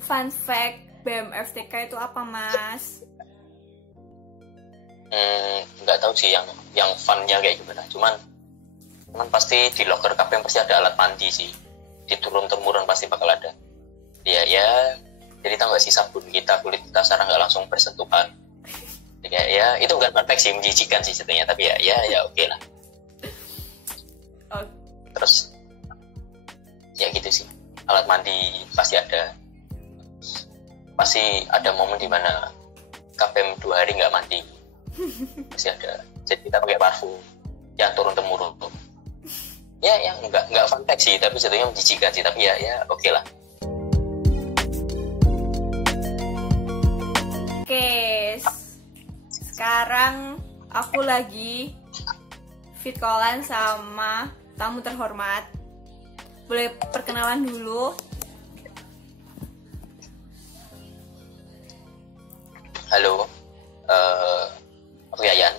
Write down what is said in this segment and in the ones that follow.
fun fact BEM FTK itu apa, Mas? Nggak tahu sih yang funnya kayak gimana. Cuman pasti di locker KPM pasti ada alat mandi sih. Di turun-temurun pasti bakal ada. Ya, jadi tahu nggak sih sabun kita, kulit kita sekarang nggak langsung bersentuhan. Ya itu bukan fun fact sih, menjijikan sih sebetulnya. Tapi ya oke lah. Terus ya gitu sih, alat mandi pasti ada. Pasti ada momen dimana KPM 2 hari nggak mandi, pasti ada. Jadi kita pakai parfum yang turun temurun. Ya yang nggak fun fact sih, tapi sebetulnya menjijikan sih. Tapi ya oke lah. Oke, sekarang aku lagi fit callan sama tamu terhormat. Boleh perkenalan dulu? Halo, aku Yayan.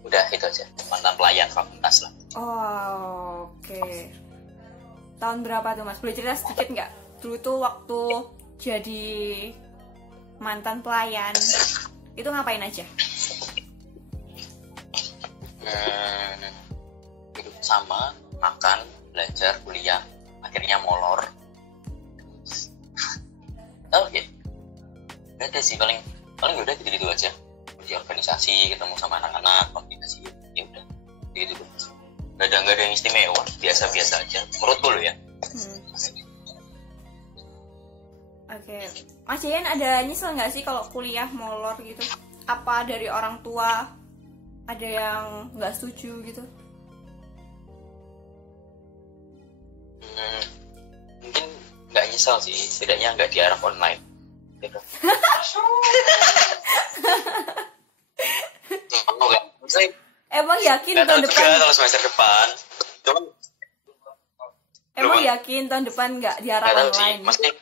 Udah itu aja, mantan pelayan fakultas lah. Oh, oke. Tahun berapa tuh, Mas? Boleh cerita sedikit nggak? Dulu tuh waktu jadi mantan pelayan, itu ngapain aja? Hidup sama, makan, belajar, kuliah, akhirnya molor. Oke. Gak ada sih, paling udah gitu aja. Di organisasi, ketemu sama anak-anak, komunikasi, ya udah gitu. Gak ada yang istimewa, biasa-biasa aja menurutku lo ya. Oke. Mas Yayan ada nyesel nggak sih kalau kuliah molor gitu? Apa dari orang tua ada yang nggak setuju gitu? Mungkin nggak nyesel sih, setidaknya nggak diarah online gitu. Emang yakin tahun depan? Kalau semester depan, cuman emang yakin tahun depan nggak diarah online? Maksudnya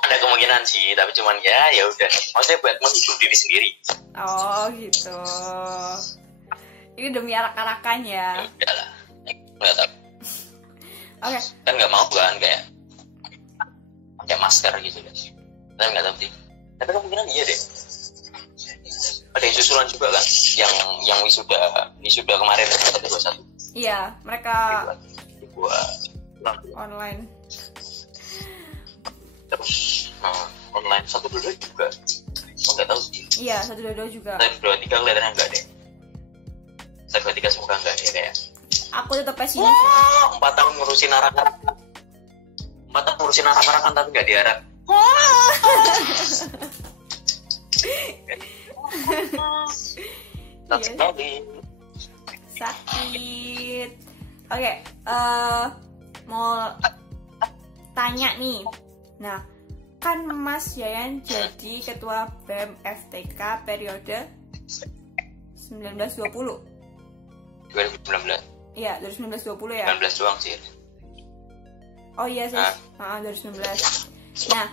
ada kemungkinan sih, tapi cuman ya udah. Maksudnya buat menghibur diri sendiri. Oh gitu. Ini demi arak-arakan ya. Ya udahlah, nggak tahu. Oke. Kan nggak mau kan kayak pakai masker gitu kan. Tapi nggak tahu sih. Tapi kemungkinan iya deh. Ada yang susulan juga kan, yang wisuda kemarin ada 21. Iya, mereka dibuat online. Terus online 122 juga. Nggak tahu sih. Iya, 122 juga. 123 kelihatannya enggak deh. 123 semoga enggak deh kayak. Aku tetap pesimis. 4 tahun ngurusin arak-arakan. 4 tahun ngurusin arak-arakan tapi nggak diarak. Sakit. Oke, mau tanya nih. Nah, kan Mas Yayan jadi ketua BEM FTK periode 1920. 2019. Iya, 2019-20 ya. 19 doang sih. Oh iya sih. 2019. Nah,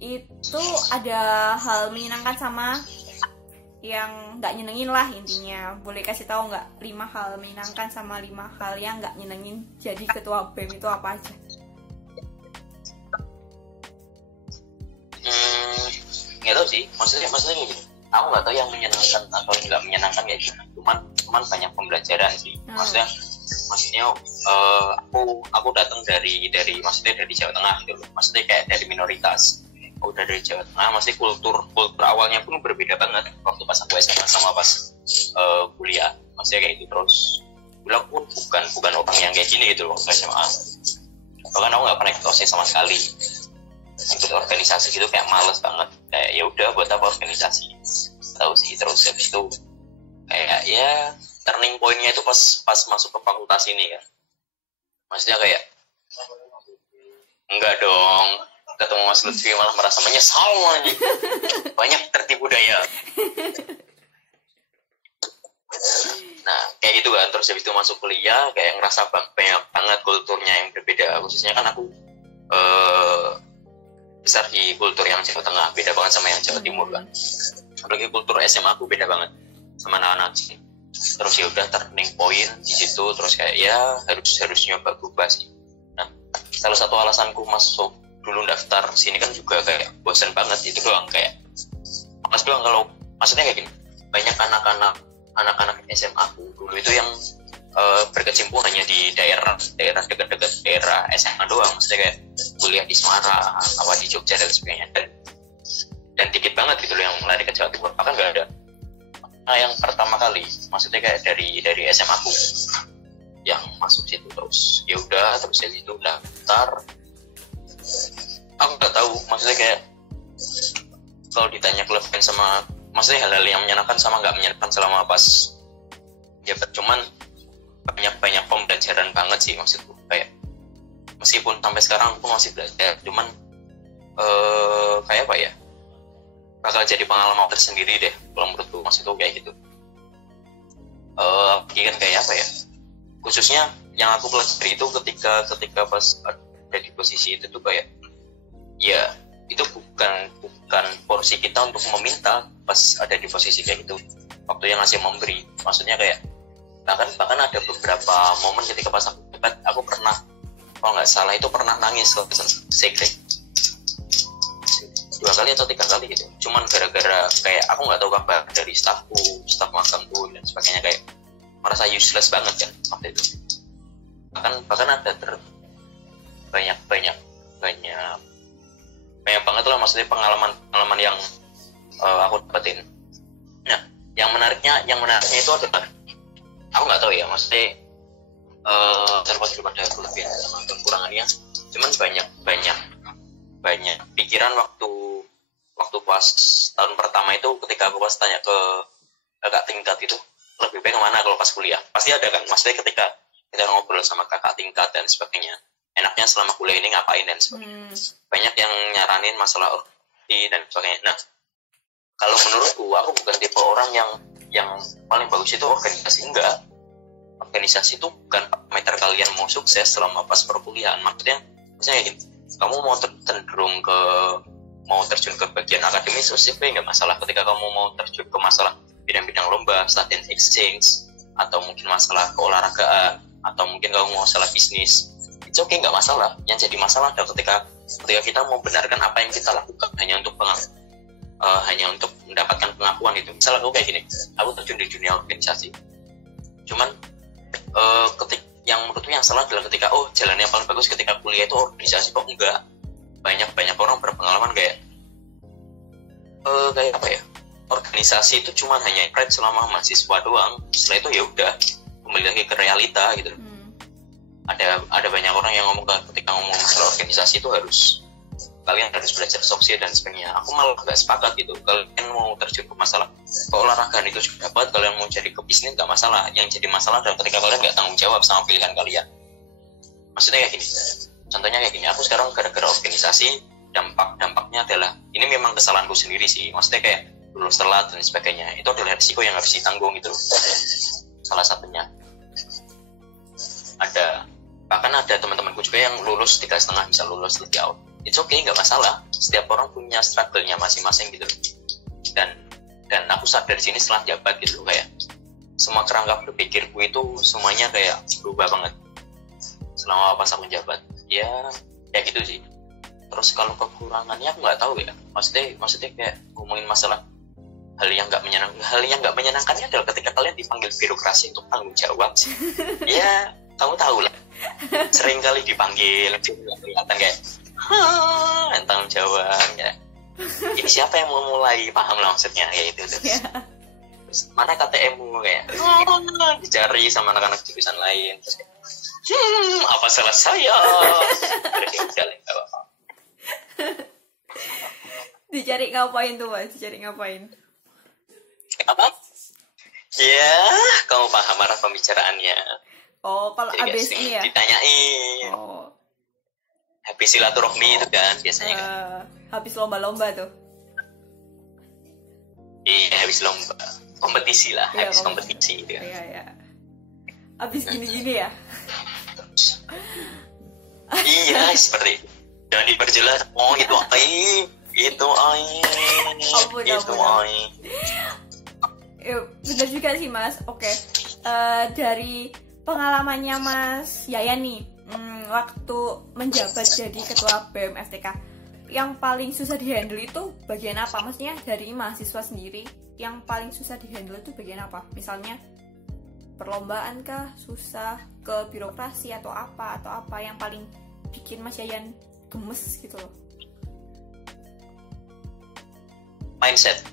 itu ada hal menyenangkan sama yang nggak nyenengin lah intinya. Boleh kasih tahu nggak 5 hal menyenangkan sama 5 hal yang nggak nyenengin jadi ketua BEM itu apa aja? Nggak tahu sih. Maksudnya kayak gini. Aku nggak tahu yang menyenangkan atau nggak menyenangkan kayak gimana. Cuman banyak pembelajaran sih. Maksudnya aku datang dari Jawa Tengah gitu loh. Maksudnya kayak dari minoritas. Udah dari Jawa Tengah, masih kultur awalnya pun berbeda banget waktu pas aku SMA sama pas kuliah. Maksudnya kayak gitu. Terus aku pun bukan orang yang kayak gini gitu loh waktu SMA. Bahkan aku nggak pernah ikut OSIS sama sekali. Ikut organisasi gitu kayak males banget. Kayak ya udah buat apa organisasi. Tahu sih. Terus habis itu kayak ya turning point-nya itu pas masuk ke fakultas ini kan. Maksudnya kayak enggak dong, ketemu Mas Lutfi malah merasa menyesal aja. Banyak tertipu daya. Nah kayak gitu kan. Terus habis itu masuk kuliah kayak ngerasa banyak banget kulturnya yang berbeda. Khususnya kan aku besar di kultur yang Jawa Tengah, beda banget sama yang Jawa Timur kan. Apalagi kultur SMA aku beda banget sama anak-anak sih. Terus ya udah turning point di situ. Terus kayak ya harus nyoba berubah sih. Nah salah satu alasanku masuk dulu daftar sini kan juga kayak bosan banget itu doang, kayak mas doang. Kalau maksudnya kayak gini, banyak anak-anak SMA aku dulu itu yang berkecimpung hanya di daerah dekat-dekat daerah SMA doang, maksudnya kayak kuliah di Semarang, apa di Jogja dan sebagainya, dan dikit banget gitu loh yang lari ke Jawa Timur, bahkan nggak ada. Nah yang pertama kali maksudnya kayak dari SMA aku yang masuk situ, terus ya udah, terus dari situ daftar. Aku nggak tahu, maksudnya kayak kalau ditanya kelebihan sama maksudnya hal-hal yang menyenangkan sama nggak menyenangkan selama pas jabat, cuman banyak pembelajaran banget sih maksudku. Kayak meskipun sampai sekarang aku masih belajar, cuman kayak apa ya, bakal jadi pengalaman tersendiri deh kalau menurutku, maksudku kayak gitu. Kan kayak apa ya, khususnya yang aku pelajari itu ketika pas ada di posisi itu tuh kayak ya itu bukan porsi kita untuk meminta pas ada di posisi kayak gitu, waktu yang ngasih memberi. Maksudnya kayak bahkan ada beberapa momen ketika pas aku debat, aku pernah kalau nggak salah itu pernah nangis kalau sekre 2 kali atau 3 kali gitu, cuman gara-gara kayak aku nggak tahu kabar dari staf magangku dan sebagainya, kayak merasa useless banget kan waktu itu. Bahkan ada banyak banget lah maksudnya pengalaman yang aku dapetin. Nah yang menariknya itu adalah aku nggak tahu ya, maksudnya terlepas daripada kelebihan sama kekurangannya, cuman banyak pikiran waktu pas tahun pertama itu, ketika aku pas tanya ke kakak tingkat itu lebih baik kemana kalau pas kuliah, pasti ada kan, maksudnya ketika kita ngobrol sama kakak tingkat dan sebagainya, enaknya selama kuliah ini ngapain dan sebagainya. Banyak yang nyaranin masalah organisasi dan sebagainya. Nah kalau menurutku, aku bukan tipe orang yang paling bagus itu organisasi. Enggak, organisasi itu bukan parameter kalian mau sukses selama pas perkuliahan. Maksudnya gini, kamu mau terjun ke bagian akademis, sebenarnya nggak masalah. Ketika kamu mau terjun ke masalah bidang-bidang lomba, student exchange, atau mungkin masalah keolahragaan, atau mungkin kamu mau masalah bisnis, itu oke, nggak masalah. Yang jadi masalah adalah ketika kita mau benarkan apa yang kita lakukan hanya untuk mendapatkan pengakuan itu. Misalnya aku kayak gini, aku terjun di dunia organisasi, cuman yang menurutku yang salah adalah ketika jalan yang paling bagus ketika kuliah itu organisasi, kok enggak. Banyak orang berpengalaman kayak apa ya, organisasi itu cuma hanya pride selama mahasiswa doang, setelah itu ya udah kembali lagi ke realita gitu. Ada banyak orang yang ngomong ketika ngomong masalah organisasi itu kalian harus belajar soft skill dan sebagainya. Aku malah nggak sepakat gitu. Kalian mau terjun ke masalah keolahragaan itu juga dapat, kalian mau cari ke bisnis nggak masalah. Yang jadi masalah adalah ketika kalian nggak tanggung jawab sama pilihan kalian. Maksudnya kayak gini, contohnya kayak gini, aku sekarang gara-gara organisasi, dampaknya adalah, ini memang kesalahanku sendiri sih, maksudnya kayak lulus telat dan sebagainya, itu adalah risiko yang harus ditanggung gitu loh. Salah satunya bahkan ada teman-temanku juga yang lulus 3,5 bisa lulus lebih awal. It's okay, nggak masalah. Setiap orang punya struggle-nya masing-masing gitu loh. Dan aku sadar di sini setelah jabat gitu loh, kayak semua kerangka berpikirku itu semuanya kayak berubah banget selama pas aku jabat. Ya gitu sih. Terus kalau kekurangannya aku nggak tahu ya. Maksudnya kayak ngomongin masalah hal yang nggak menyenangkannya adalah ketika kalian dipanggil birokrasi untuk tanggung jawab. Ya kamu tahu lah, sering kali dipanggil kelihatan kayak tanggung jawab ya. Ini siapa yang mau mulai, paham lah maksudnya kayak itu. Terus mana KTM-mu kayak dicari sama anak-anak jurusan lain. Terus kayak, apa salah saya? Dicari ngapain tuh, Mas? Dicari ngapain? Apa? Ya, kamu paham arah pembicaraannya. Oh, kalau habis ini ya? Ditanyain. Habis silaturahmi itu kan biasanya kan. Habis lomba-lomba tuh. Iya, habis lomba. Kompetisi lah, ya, habis kompetisi gitu kan. Iya. Habis gini-gini ya? Iya, seperti itu. Jangan diperjelas. Oh, itu aing. Itu aing. Bener juga sih, Mas. Oke. Dari pengalamannya Mas Yayan nih, Waktu menjabat jadi ketua BEM FTK, yang paling susah dihandle itu bagian apa? Maksudnya dari mahasiswa sendiri, yang paling susah dihandle itu bagian apa? Misalnya perlombaan kah, susah, ke birokrasi atau apa yang paling bikin Mas Yayan gemes gitu loh? Mindset.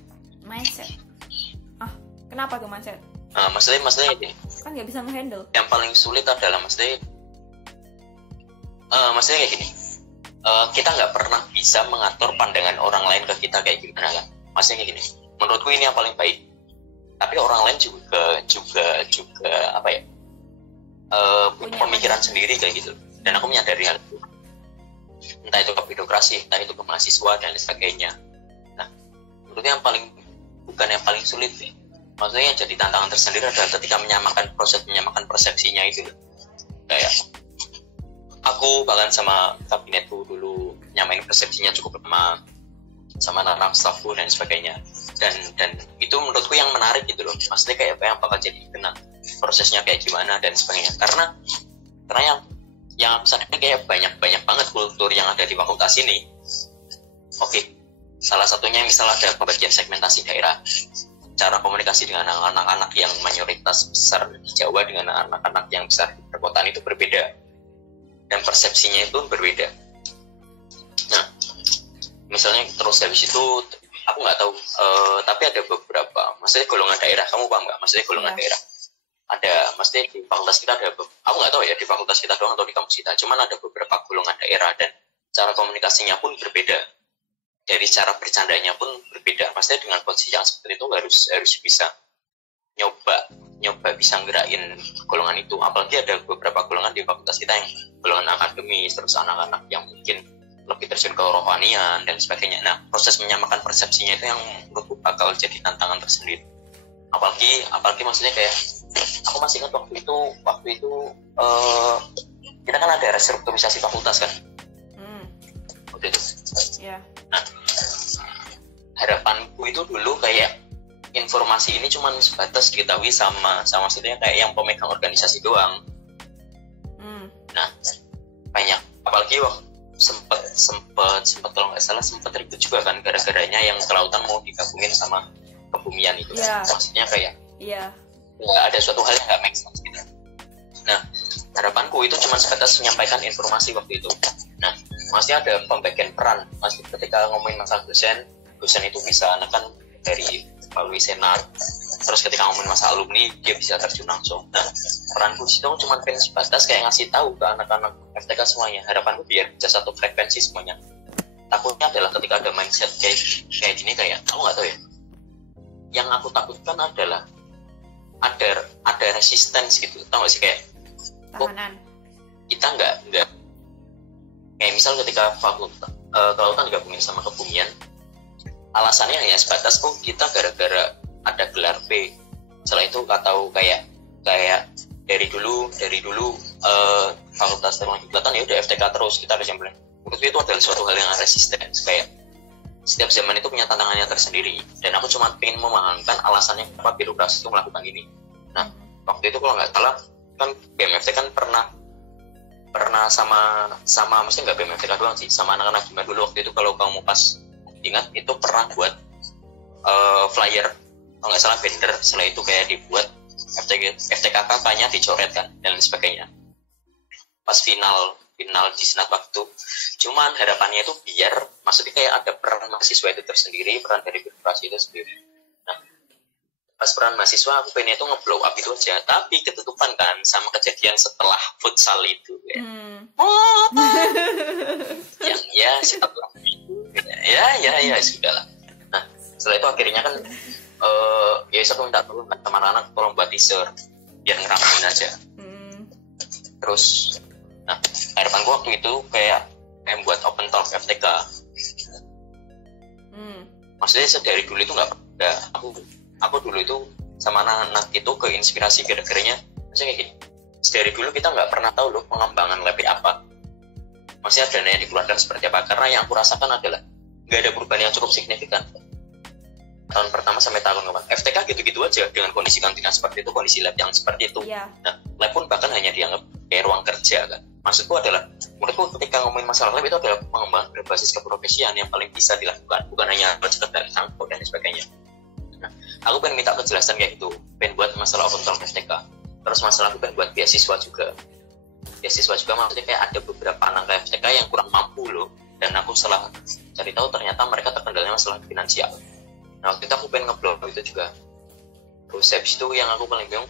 Kenapa tuh mindset? Maksudnya ini Kan nggak bisa ngehandle. yang paling sulit adalah maksudnya kayak gini, kita nggak pernah bisa mengatur pandangan orang lain ke kita kayak gimana kan. Maksudnya kayak gini, menurutku ini yang paling baik, tapi orang lain juga apa ya, punya pemikiran sendiri kayak gitu. Dan aku menyadari hal itu, entah itu ke birokrasi, entah itu ke mahasiswa dan sebagainya. Nah, menurutku yang paling sulit sih, maksudnya jadi tantangan tersendiri adalah ketika menyamakan persepsinya itu. Kayak aku bahkan sama kabinetku dulu nyamain persepsinya cukup lama sama anak staffku dan sebagainya, dan itu menurutku yang menarik gitu loh. Maksudnya kayak apa yang bakal jadi kena prosesnya kayak gimana dan sebagainya, karena yang aku sadari kayak banyak banget kultur yang ada di fakultas ini. Oke, salah satunya misal ada pembagian segmentasi daerah, cara komunikasi dengan anak-anak yang mayoritas besar di Jawa dengan anak-anak yang besar di perkotaan itu berbeda, dan persepsinya itu berbeda. Nah, misalnya terus habis itu aku nggak tahu, tapi ada beberapa, maksudnya golongan daerah, kamu paham nggak? Maksudnya golongan daerah ada, maksudnya di fakultas kita ada, aku nggak tahu ya di fakultas kita doang atau di kampus kita, cuman ada beberapa golongan daerah dan cara komunikasinya pun berbeda, dari cara bercandanya pun berbeda. Maksudnya dengan posisi yang seperti itu harus bisa nyoba bisa ngerain golongan itu. Apalagi ada beberapa golongan di fakultas kita yang golongan akademis, terus anak-anak yang mungkin lebih terjun ke kerohanian dan sebagainya. Nah, proses menyamakan persepsinya itu yang menurutku bakal jadi tantangan tersendiri. Apalagi maksudnya kayak aku masih ingat waktu itu kita kan ada restrukturisasi fakultas kan. Waktu itu. Yeah. Nah, harapanku itu dulu kayak informasi ini cuma sebatas diketahui sama maksudnya kayak yang pemegang organisasi doang. Nah, banyak, apalagi waktu sempat kalau nggak salah sempat ribut juga kan gara-garanya yang kelautan mau digabungin sama kebumian itu. Maksudnya kayak ada suatu hal yang nggak make sense gitu. Nah, harapanku itu cuma sebatas menyampaikan informasi waktu itu. Nah, maksudnya ada pembagian peran. Maksudnya ketika ngomongin masalah dosen itu bisa menekan dari melalui senat. Terus ketika ngomongin masalah alumni, dia bisa terjun langsung. Nah, peranku di situ cuma pengen sebatas kayak ngasih tahu ke anak-anak FTK semuanya. Harapanku biar bisa satu frekuensi semuanya. Takutnya adalah ketika ada mindset kayak gini, kayak aku nggak tahu ya. Yang aku takutkan adalah ada resistance gitu. Tahu nggak sih, kayak tahanan. Kita nggak kayak misal ketika kelautan digabungin sama kebumian, alasannya hanya sebatas kita gara-gara ada gelar B. Setelah itu atau kayak dari dulu fakultas teknologi kelautan ya udah FTK terus, kita harus yang bilang. Menurutku itu adalah suatu hal yang resisten. Kayak setiap zaman itu punya tantangannya tersendiri, dan aku cuma pengen memahamkan alasannya kenapa birokrasi itu melakukan ini. Nah, waktu itu kalau nggak salah kan BMFT kan pernah sama maksudnya nggak BMFT doang sih, sama anak-anak juga dulu waktu itu, kalau kamu pas ingat itu pernah buat flyer, kalau nggak salah banner. Setelah itu kayak dibuat FTKK-nya dicoret kan dan lain sebagainya pas final di senat waktu. Cuman harapannya itu biar maksudnya kayak ada peran mahasiswa itu tersendiri, peran dari birokrasi itu sendiri. Nah, pas peran mahasiswa aku pengen itu nge-blow up itu aja, tapi ketutupan kan sama kejadian setelah futsal itu ya. Yang ya setelah ya sudah lah. Nah, setelah itu akhirnya kan ya aku minta tolong kan teman-teman tolong buat teaser biar ngeramein aja. Terus nah, harapanku waktu itu kayak buat open talk FTK. Maksudnya dari dulu itu nggak pernah. Aku dulu itu sama anak-anak itu keinspirasi gara-garanya. Maksudnya kayak gini, dari dulu kita nggak pernah tahu loh pengembangan lab apa. Maksudnya dana yang dikeluarkan seperti apa. Karena yang aku rasakan adalah nggak ada perubahan yang cukup signifikan. Tahun pertama sampai tahun kemarin FTK gitu-gitu aja dengan kondisi kantina seperti itu, kondisi lab yang seperti itu. Nah, lab pun bahkan hanya dianggap kayak ruang kerja kan. Maksudku adalah, menurutku ketika ngomongin masalah lab itu adalah pengembangan berbasis keprofesian yang paling bisa dilakukan, bukan hanya sekedar sangkut dan sebagainya. Nah, aku pengen minta kejelasan kayak gitu, pengen buat masalah open talk FTK. Terus masalah aku pengen buat beasiswa juga. Beasiswa juga maksudnya kayak ada beberapa anak FTK yang kurang mampu loh, dan aku setelah cari tahu ternyata mereka terkendalanya masalah finansial. Nah, waktu itu aku pengen ngeblok itu juga. Terus habis itu yang aku paling bingung,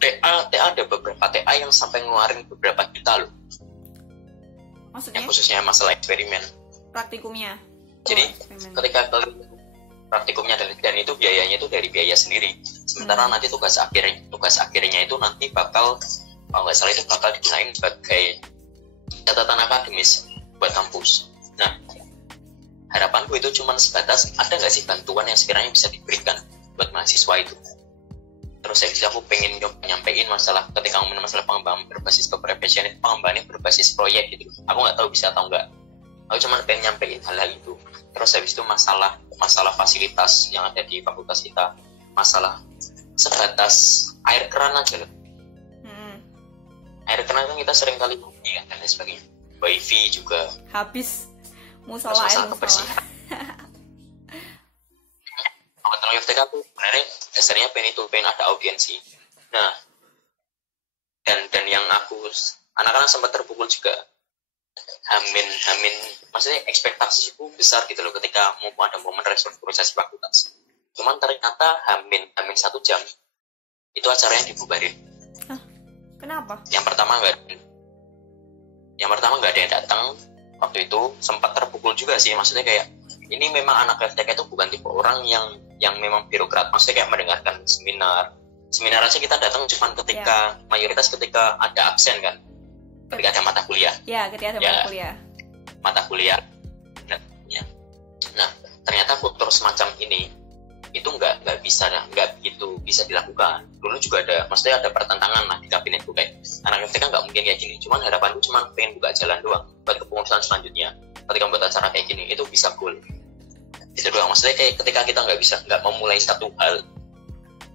TA ada beberapa TA yang sampai ngeluarin beberapa juta loh. Maksudnya? Yang khususnya masalah eksperimen. Praktikumnya. Jadi ketika praktikumnya dan itu biayanya itu dari biaya sendiri. Sementara nanti tugas akhirnya itu nanti bakal, kalau nggak salah itu bakal digunakan sebagai catatan akademis buat kampus. Nah, harapanku itu cuma sebatas ada nggak sih bantuan yang sekiranya bisa diberikan buat mahasiswa itu. Terus saya aku pengen nyampein masalah ketika ngomongin masalah pengembangan berbasis keprofesian itu pengembangannya berbasis proyek gitu. Aku nggak tahu bisa atau enggak. Aku cuma pengen nyampein hal itu. Terus habis itu masalah fasilitas yang ada di fakultas kita, masalah sebatas air keran aja loh. Air keran kan kita sering kali ya dan sebagainya. Wifi juga habis musola air musola. Kalau FTK aku sebenarnya dasarnya pengen ada audiensi. Nah, dan yang aku anak-anak sempat terpukul juga. Hamin maksudnya ekspektasiku besar gitu loh ketika mau ada momen restrukturisasi fakultas. Cuman ternyata hamin 1 jam itu acaranya dibubarin. Hah? Kenapa? Yang pertama nggak ada yang datang. Waktu itu sempat terpukul juga sih, maksudnya kayak ini memang anak FTK itu bukan tipe orang yang memang birokrat, maksudnya kayak mendengarkan seminar aja kita datang cuma ketika mayoritas ketika ada absen kan, ketika ada mata kuliah. Ketika ada mata kuliah. Nah, ternyata kultur semacam ini itu nggak begitu bisa dilakukan. Dulu juga maksudnya ada pertentangan lah di kabinetku kayak anak FTK nggak mungkin kayak gini. Cuman harapanku cuma pengen buka jalan doang buat kepengurusan selanjutnya. Ketika membuat acara kayak gini itu bisa goal. Itu doang. Maksudnya kayak ketika kita nggak memulai satu hal,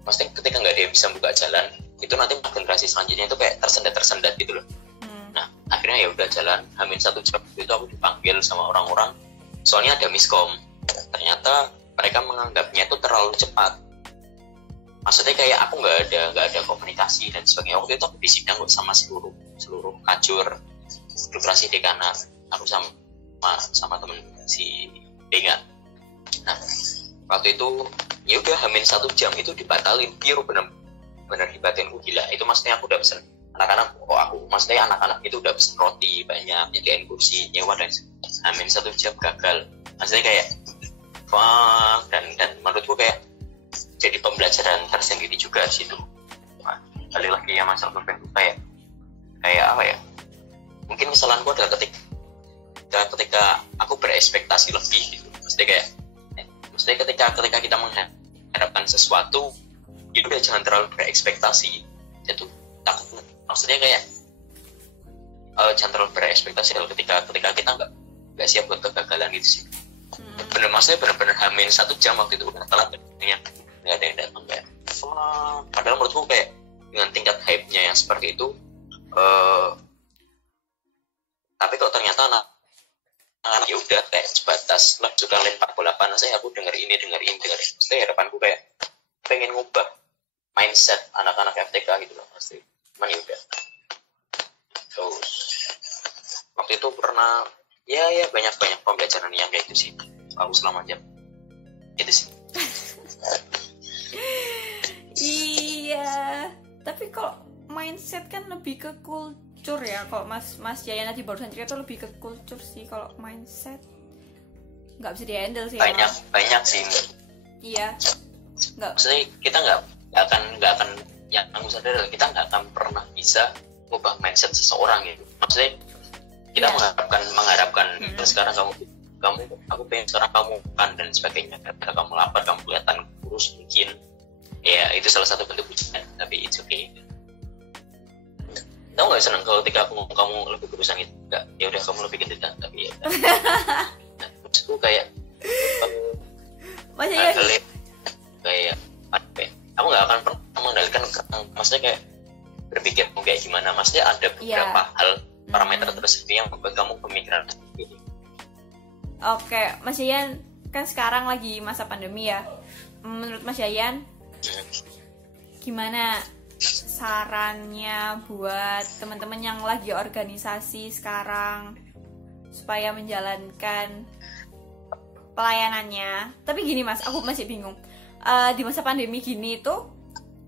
maksudnya ketika nggak ada yang bisa buka jalan, itu nanti generasi selanjutnya itu kayak tersendat gitu loh. Nah, akhirnya ya udah jalan. Hamin 1 jam itu aku dipanggil sama orang-orang. Soalnya ada miskom. Ternyata mereka menganggapnya itu terlalu cepat. Maksudnya kayak aku nggak ada komunikasi dan sebagainya. Waktu itu aku disidang kok sama seluruh kajur, strukturasi dekanat. Aku sama temen si Dengar. Nah, waktu itu ya udah hamin 1 jam itu dibatalin. Biar bener dibatinku gila. Itu maksudnya aku udah pesen anak-anak itu udah pesen roti banyak, nyediain kursi, nyewa dan hamin 1 jam gagal. Maksudnya kayak wah, dan menurutku kayak jadi pembelajaran tersendiri juga di situ. Nah, kali lagi ya masalah berbentuk kayak apa ya? Mungkin kesalahanku adalah ketika aku berekspektasi lebih gitu. Maksudnya ketika kita mengharapkan sesuatu, itu udah jangan terlalu berekspektasi. Itu takut. Maksudnya kayak jangan terlalu berekspektasi ketika kita nggak siap buat kegagalan gitu sih. Bener-bener hamin 1 jam waktu itu udah telat ya, nggak ada yang datang kayak padahal menurutku kayak dengan tingkat hype-nya yang seperti itu tapi kok ternyata anak ya udah kayak sebatas lah juga lain 48 saya aku denger ini pasti harapanku kayak pengen ngubah mindset anak-anak FTK gitu loh pasti cuman ya udah terus waktu itu pernah ya banyak pembelajaran yang kayak itu sih aku selama jam itu sih. Iya, tapi kalau mindset kan lebih ke kultur ya. Kalau Mas Jaya tadi barusan cerita lebih ke kultur sih. Kalau mindset nggak bisa dihandle sih. Banyak sih. Iya. Maksudnya kita nggak akan yang aku sadar kita nggak akan pernah bisa mengubah mindset seseorang gitu. Maksudnya kita mengharapkan sekarang aku pengen sekarang kamu kan dan sebagainya karena kamu lapar kamu kelihatan kurus mungkin ya itu salah satu bentuk pujian tapi it's okay. Tahu nggak senang kalau ketika aku ngomong kamu lebih kurusan gitu nggak ya udah kamu lebih gendut tapi ya nah, maksudku kayak kayak apa ya aku nggak akan pernah mengendalikan maksudnya kayak berpikirmu kayak gimana. Maksudnya ada beberapa hal parameter tersebut yang membuat kamu pemikiran gitu. Oke, Mas Yayan, kan sekarang lagi masa pandemi ya. Menurut Mas Yayan, gimana sarannya buat teman-teman yang lagi organisasi sekarang supaya menjalankan pelayanannya? Tapi gini Mas, aku masih bingung. Di masa pandemi gini tuh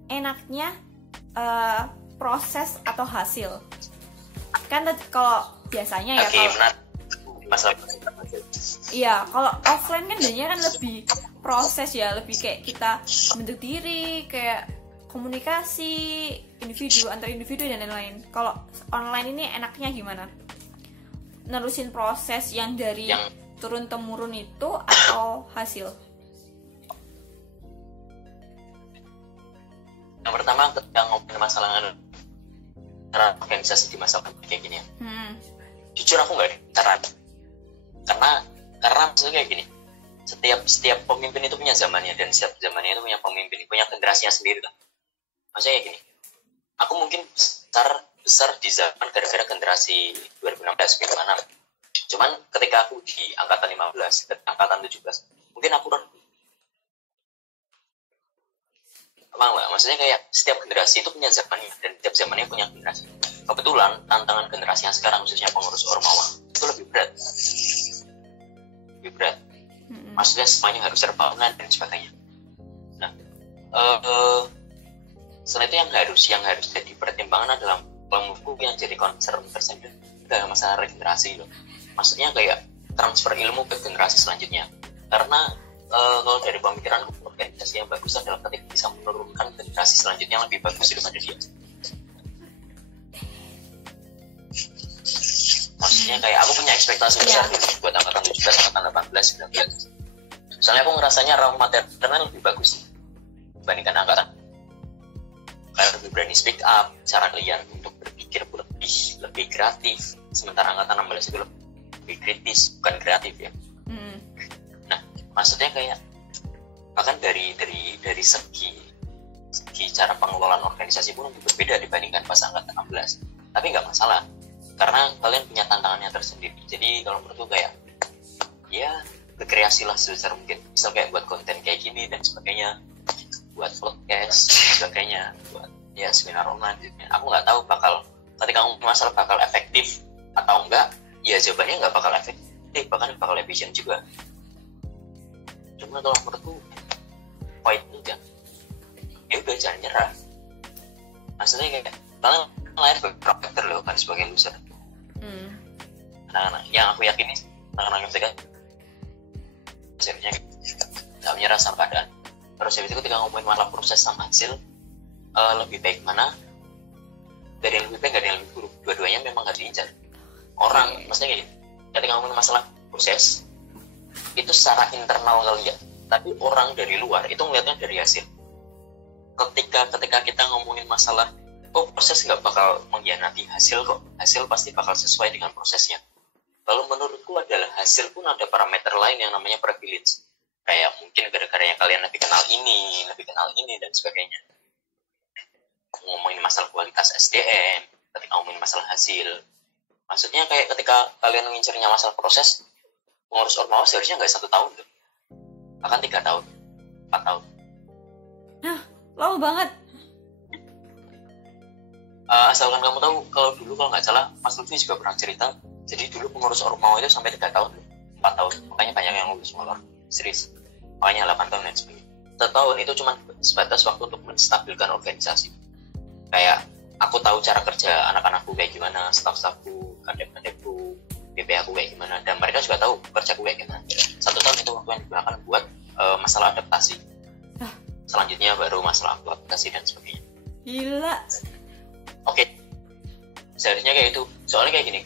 enaknya proses atau hasil? Kan kalau biasanya ya iya, kalau offline kan biasanya kan lebih proses ya, lebih kayak kita bentuk diri, kayak komunikasi individu antar individu dan lain-lain. Kalau online ini enaknya gimana? Nerusin proses yang dari turun temurun itu atau hasil? Yang pertama ketika ngomongin masalah cara organisasi di masa pandemi kayak gini ya. Jujur aku nggak ada karena maksudnya kayak gini, setiap pemimpin itu punya zamannya, dan setiap zamannya itu punya pemimpin, punya generasinya sendiri kan. Maksudnya kayak gini, aku mungkin besar di zaman gara-gara generasi 2016 gimana. Cuman ketika aku di angkatan 15, angkatan 17, mungkin aku maksudnya kayak setiap generasi itu punya zamannya, dan setiap zamannya punya generasi. Kebetulan tantangan generasi yang sekarang, khususnya pengurus Ormawa, itu lebih berat. Maksudnya semuanya harus serba online dan sebagainya. Nah, selain itu yang harus jadi pertimbangan adalah buku yang jadi concern tersendiri dalam masalah regenerasi loh. Maksudnya kayak transfer ilmu ke generasi selanjutnya. Karena kalau dari pemikiran organisasi yang bagus adalah ketika bisa menurunkan generasi selanjutnya yang lebih bagus daripada dia. Maksudnya kayak aku punya ekspektasi besar buat angkatan 17, angkatan 18, 19. Soalnya aku ngerasanya raw materialnya lebih bagus dibandingkan angkatan. Kalian lebih berani speak up, cara kalian untuk berpikir lebih kreatif. Sementara angkatan 16 itu lebih kritis, bukan kreatif ya. Nah, maksudnya kayak bahkan dari segi cara pengelolaan organisasi pun lebih berbeda dibandingkan pas angkatan 16. Tapi nggak masalah, karena kalian punya tantangannya tersendiri. Jadi kalau menurutku kayak ya berkreasilah sebesar mungkin, misal kayak buat konten kayak gini dan sebagainya, buat podcast dan sebagainya, buat ya seminar online gitu. Aku nggak tahu ketika ngomong masalah bakal efektif atau enggak, ya jawabannya nggak bakal efektif, bahkan bakal efisien juga. Cuma kalau menurutku poin juga, ya udah jangan nyerah. Maksudnya kayak kalian lahir sebagai karakter loh, kan sebagai loser. Anak-anak yang aku yakini, anak-anak mereka sebenarnya nggak menyerah sama keadaan. Terus habis itu ketika ngomongin masalah proses sama hasil, lebih baik mana? Dari yang lebih baik, dari yang lebih buruk. Dua-duanya memang harus diincar. Orang, maksudnya kayak gini, ketika ngomongin masalah proses, itu secara internal kalian. Tapi orang dari luar itu ngeliatnya dari hasil. Ketika kita ngomongin masalah, proses nggak bakal mengkhianati hasil kok. Hasil pasti bakal sesuai dengan prosesnya. Lalu menurutku adalah hasil pun ada parameter lain yang namanya privilege. Kayak mungkin gara-gara yang kalian lebih kenal ini, dan sebagainya. Ngomongin masalah kualitas SDM, ketika ngomongin masalah hasil. Maksudnya kayak ketika kalian mengincarnya masalah proses, pengurus Ormawa seharusnya nggak 1 tahun tuh. Bahkan 3 tahun, 4 tahun. Nah, lama banget. Asalkan kamu tahu, kalau nggak salah, Mas Lutfi juga pernah cerita, jadi dulu pengurus Ormawa itu sampai 3 tahun, 4 tahun. Makanya banyak yang lulus molor, serius. Makanya 8 tahun dan sebagainya. 1 tahun itu cuma sebatas waktu untuk menstabilkan organisasi. Kayak aku tahu cara kerja anak-anakku kayak gimana, staf-stafku, kadep-kadepku, BP aku kayak gimana, dan mereka juga tahu kerjaku kayak gimana. 1 tahun itu waktu yang digunakan buat masalah adaptasi. Selanjutnya baru masalah aplikasi dan sebagainya. Gila. Oke. Seharusnya kayak itu. Soalnya kayak gini.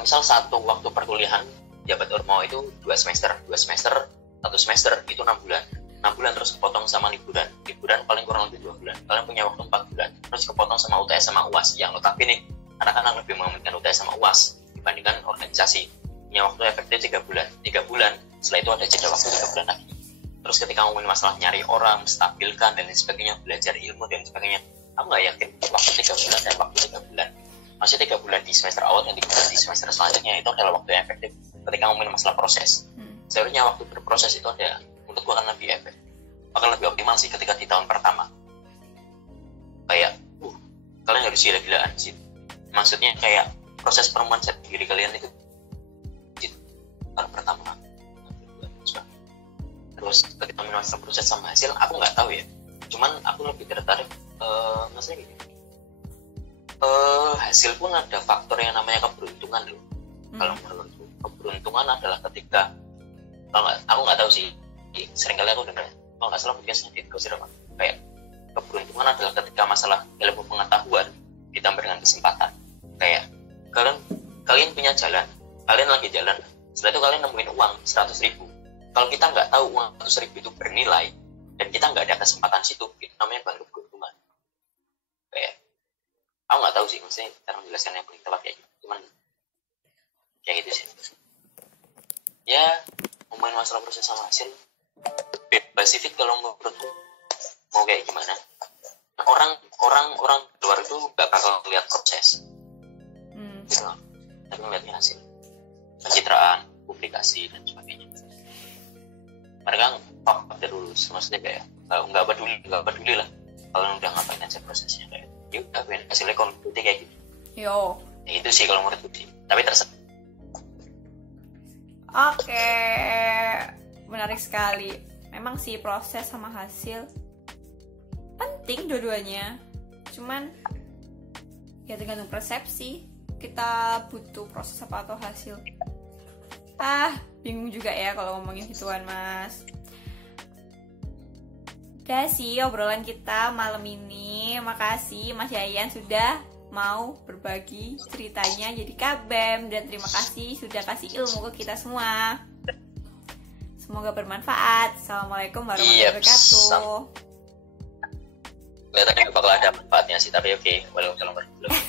Misal satu waktu perkuliahan jabat Ormawa itu 2 semester, 1 semester itu 6 bulan. 6 bulan terus kepotong sama liburan paling kurang lebih 2 bulan. Kalian punya waktu 4 bulan terus kepotong sama UTS sama UAS, yang notabene anak-anak lebih mementingkan UTS sama UAS dibandingkan organisasi. Punya waktu efektif 3 bulan, setelah itu ada jeda waktu 3 bulan lagi. Terus ketika ngomongin masalah nyari orang, stabilkan dan lain sebagainya, belajar ilmu dan sebagainya, aku nggak yakin waktu 3 bulan dan waktu 3 bulan. Maksudnya 3 bulan di semester awal dan 3 bulan di semester selanjutnya itu adalah waktu yang efektif ketika ngomongin masalah proses. Seharusnya waktu berproses itu ada, menurut gua akan lebih efektif, akan lebih optimal sih ketika di tahun pertama. Kayak, kalian harus gila-gilaan sih. Maksudnya kayak proses penemuan jati diri kalian itu di tahun pertama. Terus ketika masa proses sama hasil, aku nggak tahu ya. Cuman aku lebih tertarik, maksudnya gini. Hasil pun ada faktor yang namanya keberuntungan loh. Kalau menurutku keberuntungan adalah ketika aku nggak tahu sih, seringkali aku dengar kalau nggak salah mungkin sedikit kayak keberuntungan adalah ketika masalah ilmu pengetahuan ditambah dengan kesempatan. Kayak kalian punya jalan, kalian lagi jalan, setelah itu kalian nemuin uang 100.000. Kalau kita nggak tahu uang 100.000 itu bernilai dan kita nggak ada kesempatan situ, itu namanya baru keberuntungan. Kayak aku nggak tahu sih, maksudnya cara menjelaskan yang paling tepat kayak gitu. Cuman kayak gitu sih. Ya, ngomongin masalah proses sama hasil, spesifik kalau menurutku mau kayak gimana. Nah, orang luar itu nggak bakal lihat proses, gitu, tapi melihatnya hasil, pencitraan, publikasi dan sebagainya. Mereka faktor lulus, maksudnya kayak nggak peduli lah kalau udah ngapain aja prosesnya, kayak ya udah hasilnya konklusi kayak gitu. Yo. Ya, itu sih kalau menurutku sih. Tapi terserah. Oke, menarik sekali. Memang sih proses sama hasil penting dua-duanya. Cuman ya tergantung persepsi. Kita butuh proses apa atau hasil. Bingung juga ya kalau ngomongin gituan, Mas. Udah sih obrolan kita malam ini. Makasih Mas Yayan sudah mau berbagi ceritanya jadi KBEM, dan terima kasih sudah kasih ilmu ke kita semua. Semoga bermanfaat. Assalamualaikum warahmatullahi wabarakatuh. Kelihatannya bakal ada manfaatnya sih, tapi oke. Waalaikumsalam warahmatullahi wabarakatuh.